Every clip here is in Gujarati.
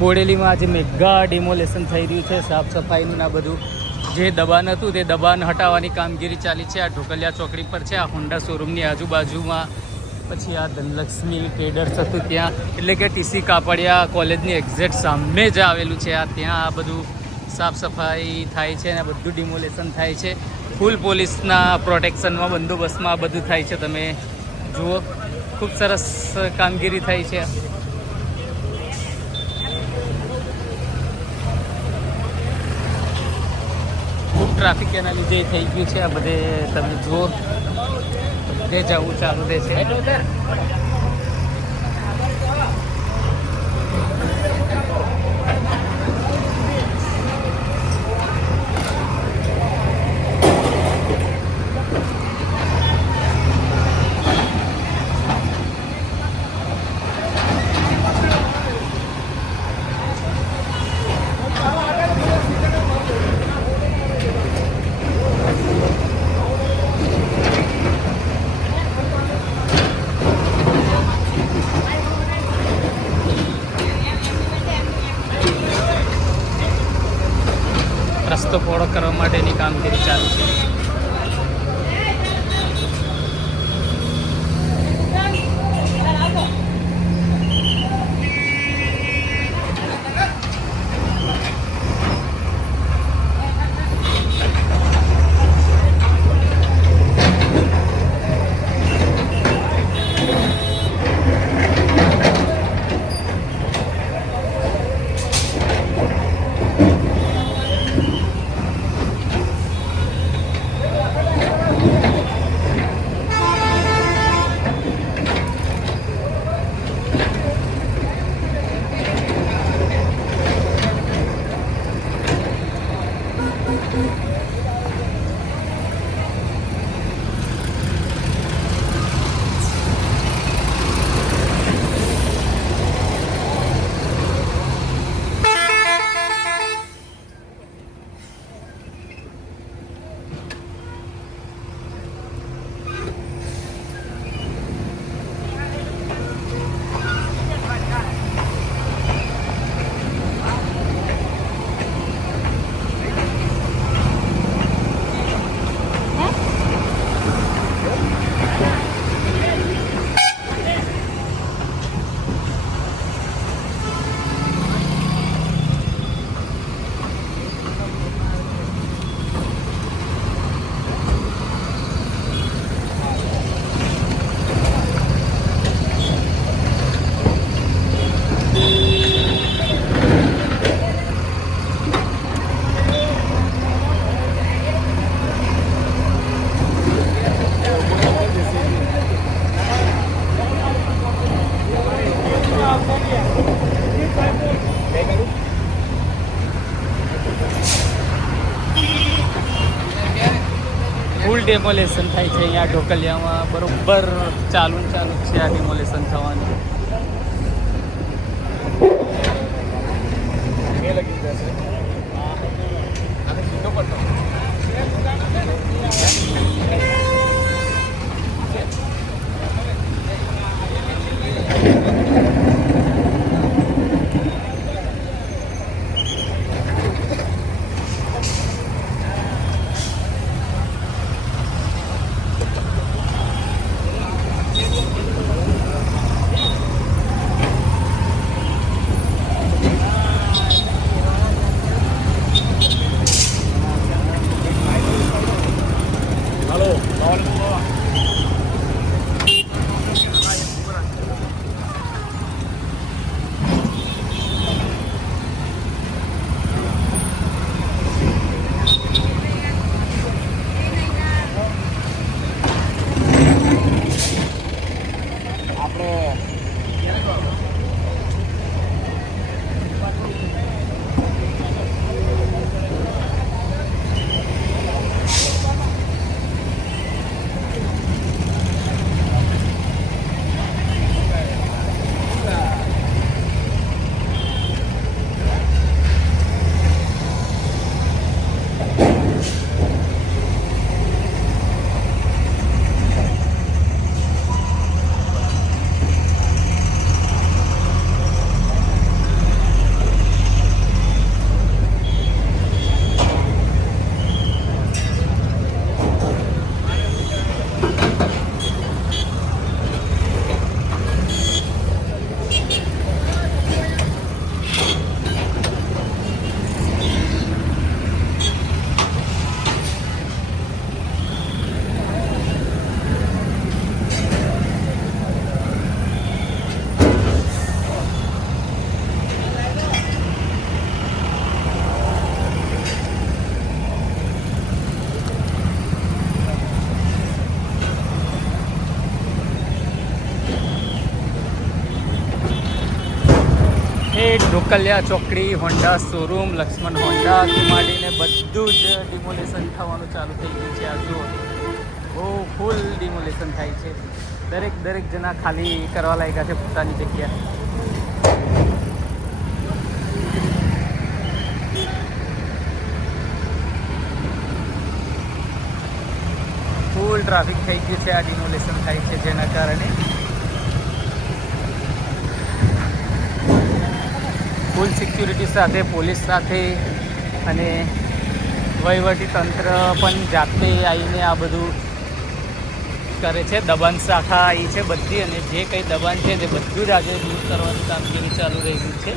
બોડેલીમાં આજે મેગા ડિમોલેશન થઈ રહ્યું છે. સાફ સફાઈનું ના બધું જે દબાણ હતું તે દબાણ હટાવવાની કામગીરી ચાલી છે. આ ઢોકલિયા ચોકડી પર છે. આ હોન્ડા શોરૂમની આજુબાજુમાં. પછી આ ધનલક્ષ્મી ટ્રેડર્સ હતું ત્યાં, એટલે કે ટીસી કાપડિયા કોલેજની એક્ઝેક્ટ સામે જ આવેલું છે. આ ત્યાં આ બધું સાફ સફાઈ થાય છે અને બધું ડિમોલેશન થાય છે. ફૂલ પોલીસના પ્રોટેક્શનમાં બંદોબસ્તમાં આ બધું થાય છે. તમે જુઓ, ખૂબ સરસ કામગીરી થઈ છે. ખૂબ ટ્રાફિક એના લીધે થઈ ગયું છે. આ બધે તમે જુઓ, બધે જવું ચાલુ રહે છે. રસ્તો પહોળો કરવા માટેની કામગીરી ચાલુ છે. ફૂલ ડેમોલેશન થાય છે અહીંયા ઢોકલિયામાં. બરોબર ચાલુ છે આ ડિમોલેશન થવાનું. એ ઢોકલિયા ચોકડી હોન્ડા શોરૂમ લક્ષ્મણ હોન્ડાથી માંડીને બધું જ ડિમોલેશન થવાનું ચાલુ થઈ ગયું છે. આ જુઓ બહુ ફૂલ ડિમોલેશન થાય છે. દરેક જણા ખાલી કરવા લાગ્યા છે પોતાની જગ્યા. ફૂલ ટ્રાફિક થઈ ગયું છે. આ ડિમોલેશન થાય છે જેના કારણે ફૂલ સિક્યુરિટી સાથે, પોલીસ સાથે અને વહીવટી તંત્ર પણ જાતે આવીને આ બધું કરે છે. દબાણ શાખા આવી છે બધી, અને જે કંઈ દબાણ છે તે બધું જ આજે દૂર કરવાની કામગીરી ચાલુ રહ્યું છે.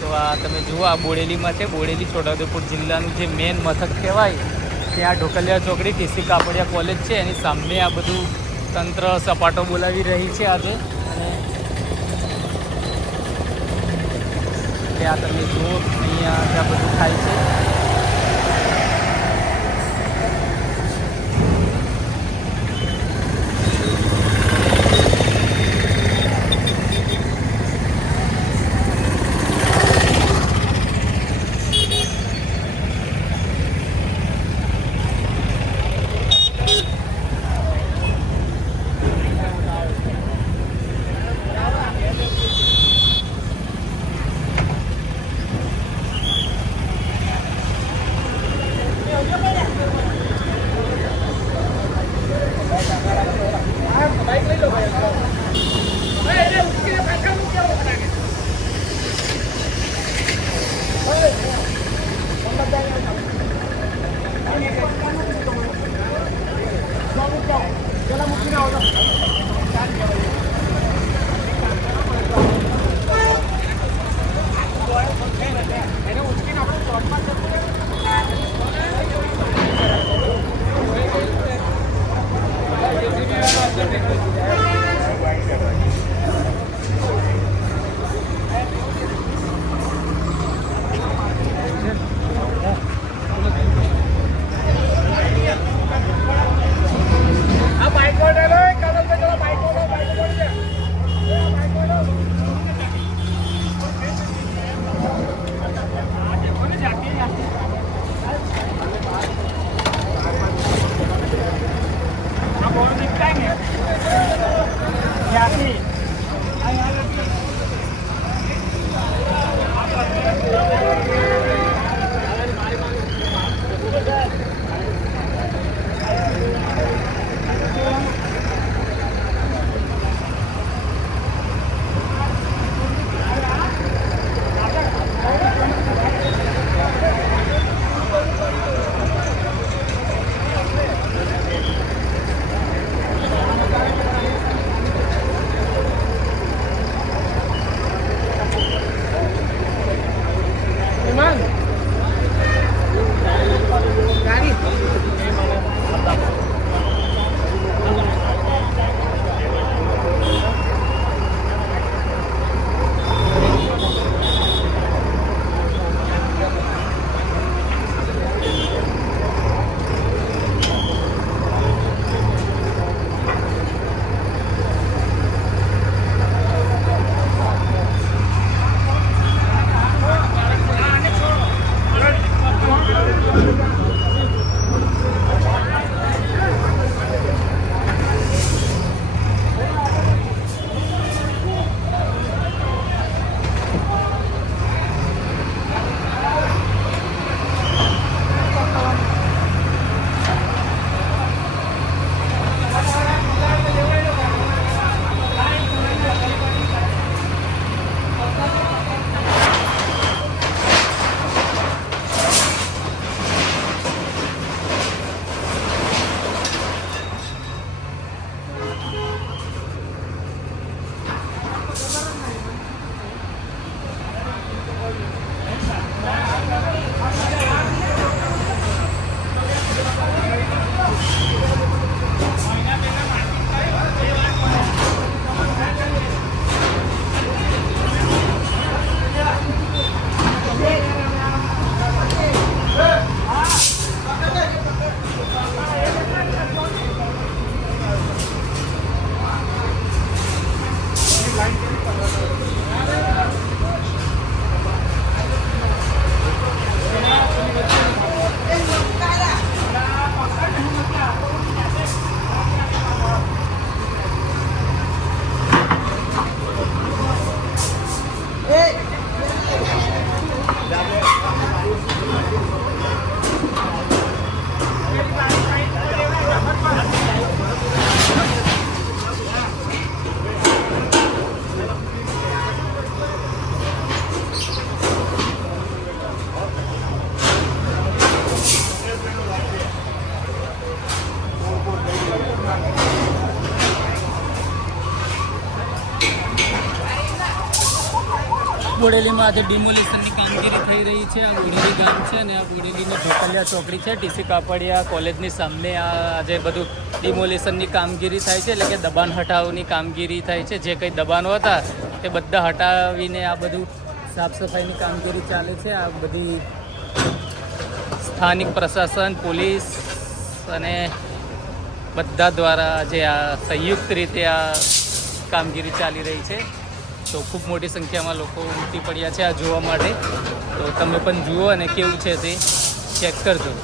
તો આ તમે જુઓ, આ બોડેલીમાં છે. બોડેલી છોટાઉદેપુર જિલ્લાનું જે મેન મથક કહેવાય ત્યાં ઢોકલિયા ચોકડી ટીસી કાપડિયા કોલેજ છે, એની સામે આ બધું તંત્ર સપાટો બોલાવી રહી છે આજે. અને ત્યાં તમે જુઓ, અહીંયા ત્યાં બધું થાય છે. બોડેલીમાં આજે ડિમોલિશનની કામગીરી થઈ રહી છે. આ બોડેલી ગામ છે અને આ બોડેલીની ઢોકલિયા ચોકડી છે. ટીસી કાપડિયા કોલેજની સામે આજે બધું ડિમોલિશનની કામગીરી થાય છે, એટલે કે દબાણ હટાવની કામગીરી થાય છે. જે કંઈ દબાણો હતા તે બધા હટાવીને આ બધું સાફ સફાઈની કામગીરી ચાલે છે. આ બધી સ્થાનિક પ્રશાસન, પોલીસ અને બધા દ્વારા જે આ સંયુક્ત રીતે આ કામગીરી ચાલી રહી છે. તો ખૂબ મોટી સંખ્યામાં લોકો ઉમટી પડ્યા છે આ જોવા માટે. તો તમે પણ જુઓ અને કેવું છે તે ચેક કરજો.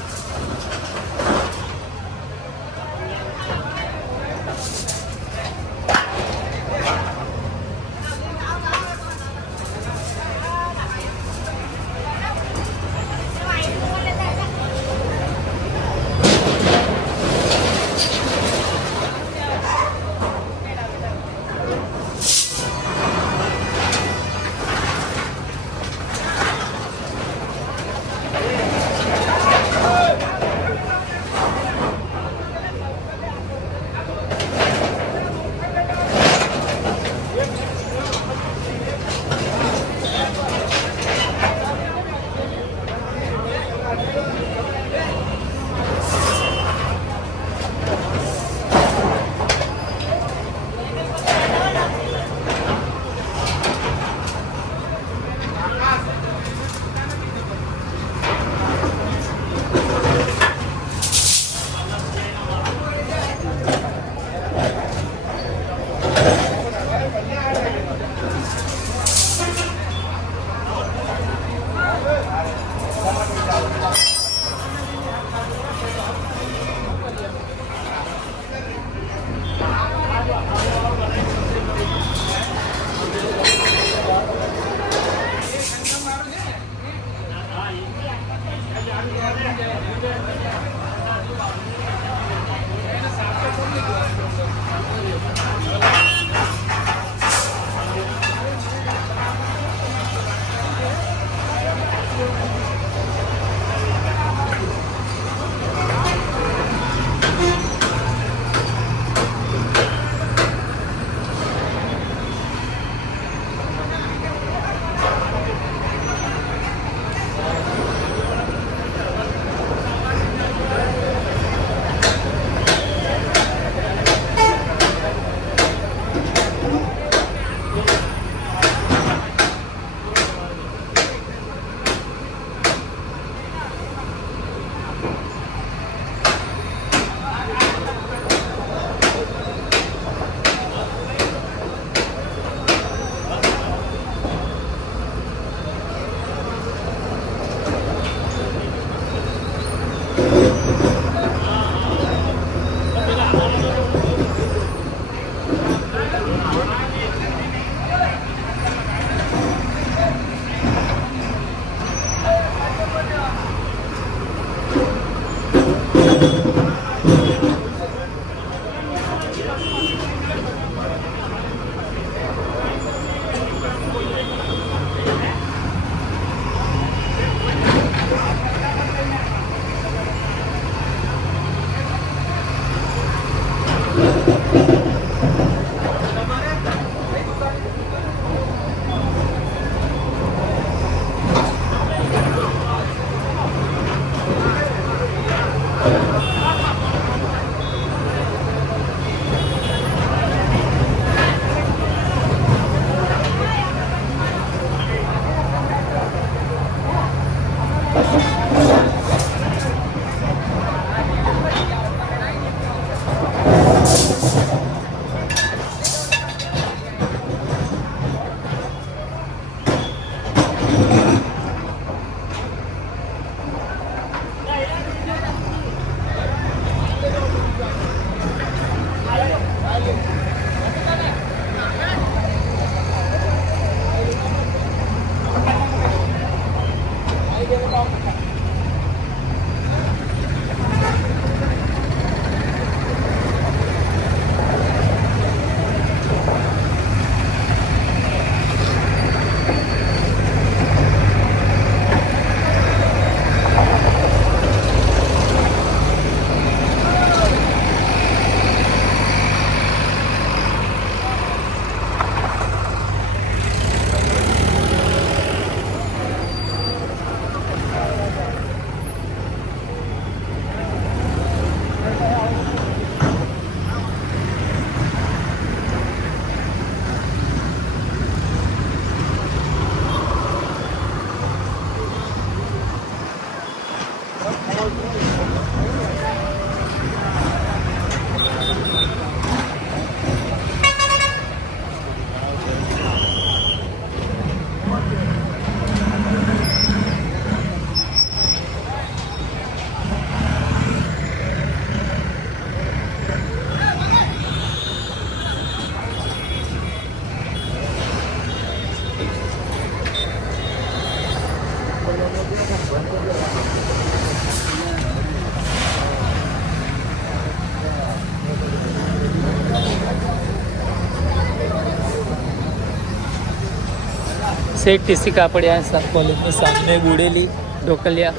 सेठ टीसी कापड़िया कॉलेजની સામે બુડેલી ઢોકલિયા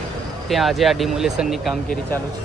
ત્યાં આજે આ ડિમોલેશનની કામગીરી ચાલુ છે.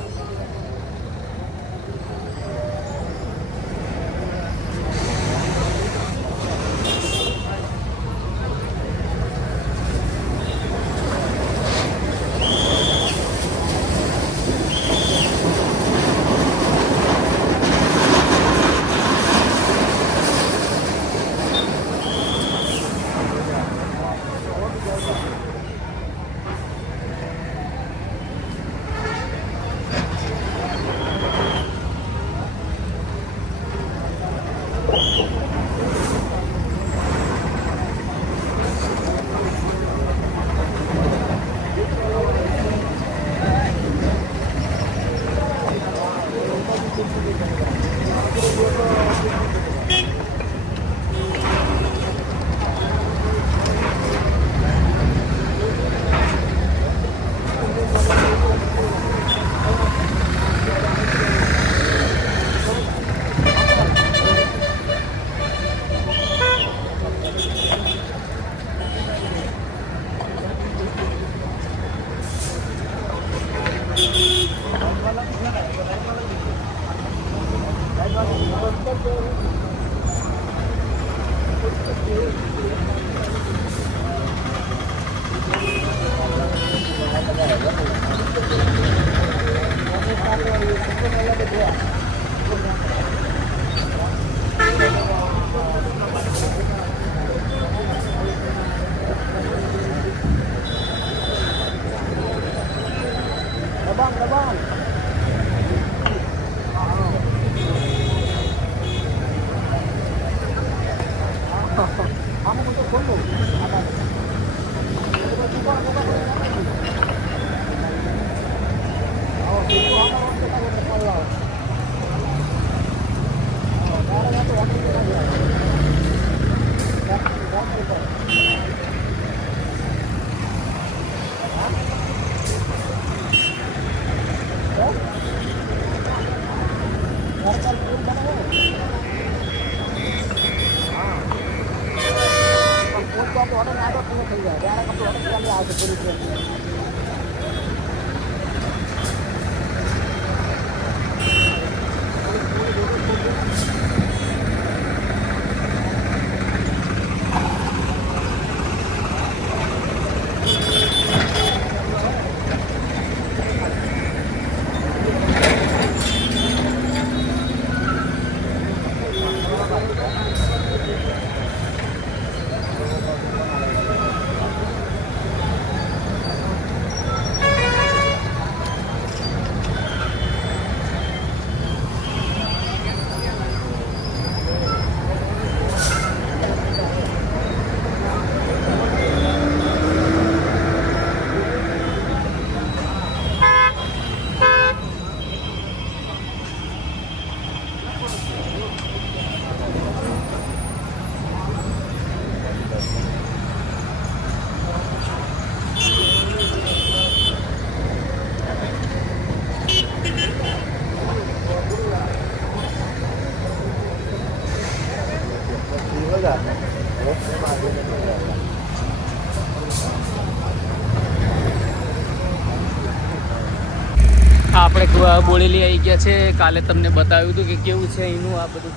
આપણે બોડેલી આવી ગયા છે. કાલે તમને બતાવ્યું હતું કે કેવું છે અહીંનું આ બધું.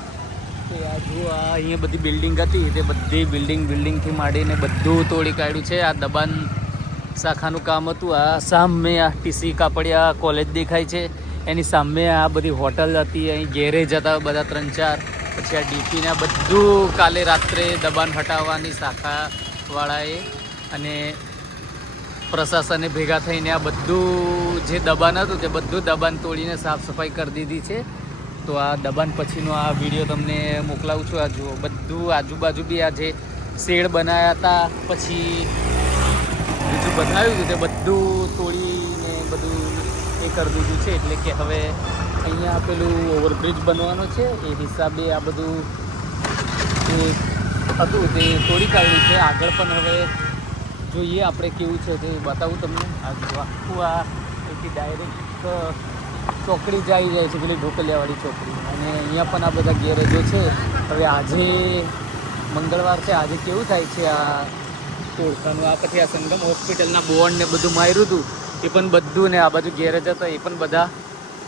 કે આ જો આ અહીંયા બધી બિલ્ડિંગ હતી તે બધી બિલ્ડિંગથી માંડીને બધું તોડી કાઢ્યું છે. આ દબાણ શાખાનું કામ હતું. આ સામે આ ટીસી કાપડિયા કોલેજ દેખાય છે, એની સામે આ બધી હોટલ હતી, અહીં ગેરેજ હતા બધા 3-4. પછી આ ડીપીને આ બધું કાલે રાત્રે દબાણ હટાવવાની શાખાવાળાએ અને પ્રશાસને ભેગા થઈને આ બધું જે દબાણ હતું તે બધું દબાણ તોડીને સાફ સફાઈ કરી દીધી છે. તો આ દબાણ પછીનો આ વિડીયો તમને મોકલાવું છું. આ જુઓ બધું આજુબાજુ બી આ જે શેડ બનાવ્યા હતા પછી બીજું બનાવ્યું હતું તે બધું તોડીને બધું એ કરી દીધું છે. એટલે કે હવે અહીંયા પેલું ઓવરબ્રિજ બનવાનો છે એ હિસાબે આ બધું જે હતું તે તોડી કાઢ્યું છે. આગળ પણ હવે જોઈએ આપણે કેવું છે તે બતાવું તમને. આ જો આખું આ અહીંથી ડાયરેક્ટ ચોકડી જ આવી જાય છે, પેલી ઢોકલિયાવાળી ચોકડી. અને અહીંયા પણ આ બધા ગેરેજો છે. હવે આજે મંગળવાર છે, આજે કેવું થાય છે આ તોડકાનું. આ પછી આ સંગમ હોસ્પિટલના બોર્ડ ને બધું માર્યું હતું એ પણ બધું, ને આ બાજુ ગેરેજ હતા એ પણ બધા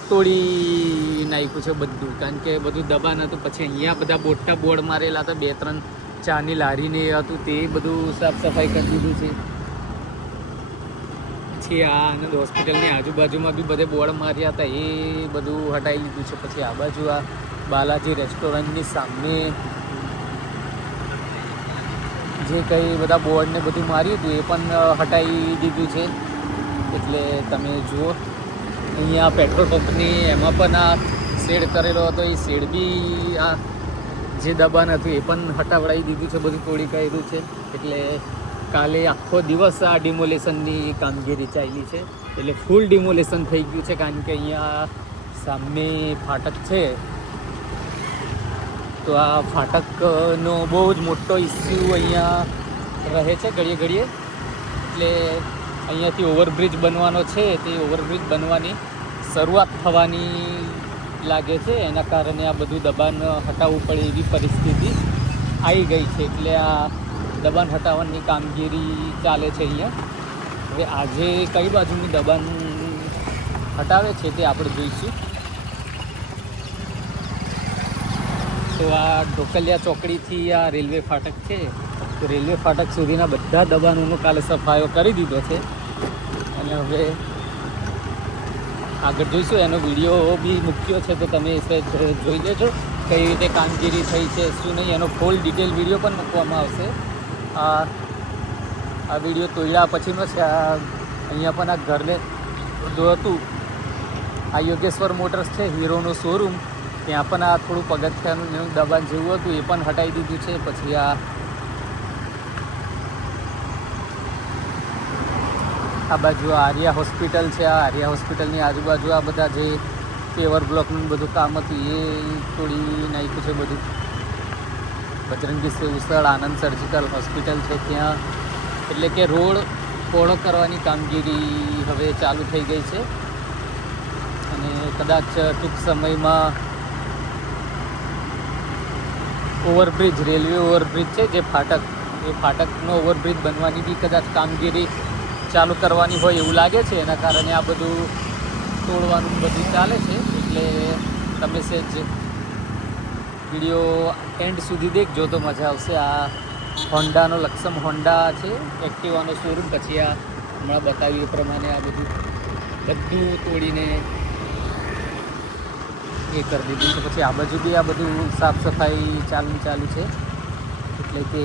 તોડી નાખ્યું છે બધું, કારણ કે બધું દબાણ હતું. પછી અહીંયા બધા મોટા બોર્ડ મારેલા હતા, 2-3 ચાની લારી ને હતું, તે બધું સાફ સફાઈ કરી દીધું છે. પછી આ આનંદ હોસ્પિટલની આજુબાજુમાં બી બધે બોર્ડ માર્યા હતા, એ બધું હટાવી લીધું છે. પછી આ બાજુ આ બાલાજી રેસ્ટોરન્ટની સામે જે કંઈ બધા બોર્ડ ને બધું માર્યું હતું એ પણ હટાવી દીધું છે. એટલે તમે જુઓ અહીંયા પેટ્રોલ પંપની એમાં પણ આ શેડ કરેલો હતો, એ શેડ બી આ જે દબાણ હતું એ પણ હટાવડાવી દીધું છે, બધું તોડી કાઢ્યું છે. એટલે કાલે આખો દિવસ આ ડિમોલેશનની કામગીરી ચાલી છે. એટલે ફૂલ ડિમોલેશન થઈ ગયું છે, કારણ કે અહીંયા સામે ફાટક છે, તો આ ફાટકનો બહુ જ મોટો ઇસ્યુ અહીંયા રહે છે ઘડીએ ઘડીએ. એટલે અહીંયાથી ઓવરબ્રિજ બનવાનો છે, તે ઓવરબ્રિજ બનવાની શરૂઆત થવાની લાગે છે. એના કારણે આ બધું દબાણ હટાવવું પડે એવી પરિસ્થિતિ આવી ગઈ છે. એટલે આ દબાણ હટાવવાની કામગીરી ચાલે છે અહીંયા. હવે આજે કઈ બાજુનું દબાણ હટાવે છે તે આપણે જોઈશું. તો આ ઢોકલિયા ચોકડીથી આ રેલવે ફાટક છે, તો રેલવે ફાટક સુધીના બધા દબાણોનો કાલે સફાયો કરી દીધો છે. અને હવે આગળ જોઈશું, એનો વિડીયો બી મૂક્યો છે, તો તમે જોઈ લેજો કઈ રીતે કામગીરી થઈ છે શું નહીં. એનો ફૂલ ડિટેલ વિડીયો પણ મૂકવામાં આવશે. આ વિડીયો તોડ્યા પછીનો છે. અહીંયા પણ આ ઘરને હતું, આ યોગેશ્વર મોટર્સ છે, હીરોનો શોરૂમ, ત્યાં પણ આ થોડું પગથિયાનું દબાણ જેવું હતું એ પણ હટાવી દીધું છે. પછી આ બાજુ આર્યા હોસ્પિટલ છે, આ આર્યા હોસ્પિટલની આજુબાજુ આ બધા જે પેવર બ્લોકનું બધું કામ હતું એ તોડી નાખ્યું છે બધું. બજરંગી સેવસળ આનંદ સર્જિકલ હોસ્પિટલ છે ત્યાં, એટલે કે રોડ પહોળો કરવાની કામગીરી હવે ચાલુ થઈ ગઈ છે. અને કદાચ ટૂંક સમયમાં ઓવરબ્રિજ, રેલવે ઓવરબ્રિજ છે જે ફાટક, એ ફાટકનો ઓવરબ્રિજ બનવાની બી કદાચ કામગીરી ચાલુ કરવાની હોય એવું લાગે છે. એના કારણે આ બધું તોડવાનું બધું ચાલે છે. એટલે તમે સેજ વિડીયો એન્ડ સુધી દેખજો તો મજા આવશે. આ હોન્ડાનો લક્ષમ હોન્ડા છે, એક્ટિવાનો શોરૂમ. પછી આ હમણાં બતાવ્યું એ પ્રમાણે આ બધું તોડીને એ કરી દીધું છે. પછી આ બાજુ બી આ બધું સાફ સફાઈ ચાલુ છે. એટલે કે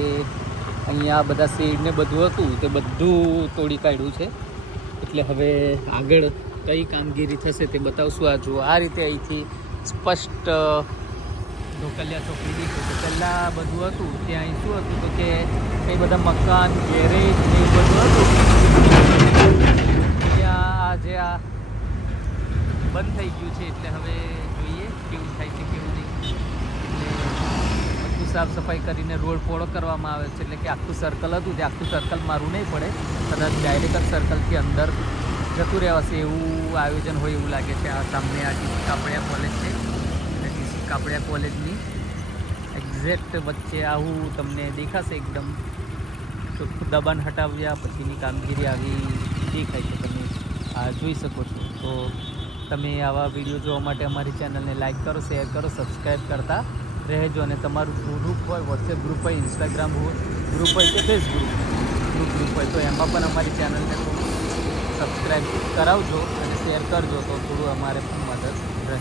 અહીંયા બધા શેડ ને બધું હતું તે બધું તોડી કાઢ્યું છે. એટલે હવે આગળ કઈ કામગીરી થશે તે બતાવશું. આ જુઓ, આ રીતે અહીંથી સ્પષ્ટ ઢોકલિયા ચોકડી દેખાય છે. પહેલાં બધું હતું ત્યાં અહીં શું હતું તો કે કંઈ બધા મકાન, ગેરેજ ને એ બધું હતું. ત્યાં આજે આ બંધ થઈ ગયું છે. એટલે હવે જોઈએ કેવું થાય છે કેવું નહીં. એટલે બધું સાફ સફાઈ કરીને રોડ પહોળો કરવામાં આવે છે. એટલે કે આખું સર્કલ હતું તે આખું સર્કલ મારવું નહીં પડે, કદાચ ડાયરેક્ટ જ સર્કલથી અંદર જતું રહેવાશે એવું આયોજન હોય એવું લાગે છે. આ સામે આ ટીસી કાપડિયા કોલેજ છે, એટલે ટીસી કાપડિયા કોલેજની એક્ઝેક્ટ વચ્ચે આવું તમને દેખાશે એકદમ ચોખ્ખું દબાણ હટાવ્યા પછીની કામગીરી આવી દેખાય છે. તમે આ જોઈ શકો છો. તો તમે આવા વિડીયો જોવા માટે અમારી ચેનલને લાઇક કરો, શેર કરો, સબસ્ક્રાઈબ કરતા રહેજો. અને તમારું ગ્રુપ હોય, વોટ્સએપ ગ્રુપ હોય, ઇન્સ્ટાગ્રામ ગ્રુપ હોય કે ફેસબુક ગ્રુપ હોય, તો એમાં પણ અમારી ચેનલને સબસ્ક્રાઈબ કરાવજો અને શેર કરજો, તો થોડું અમારે પણ મદદ રહે.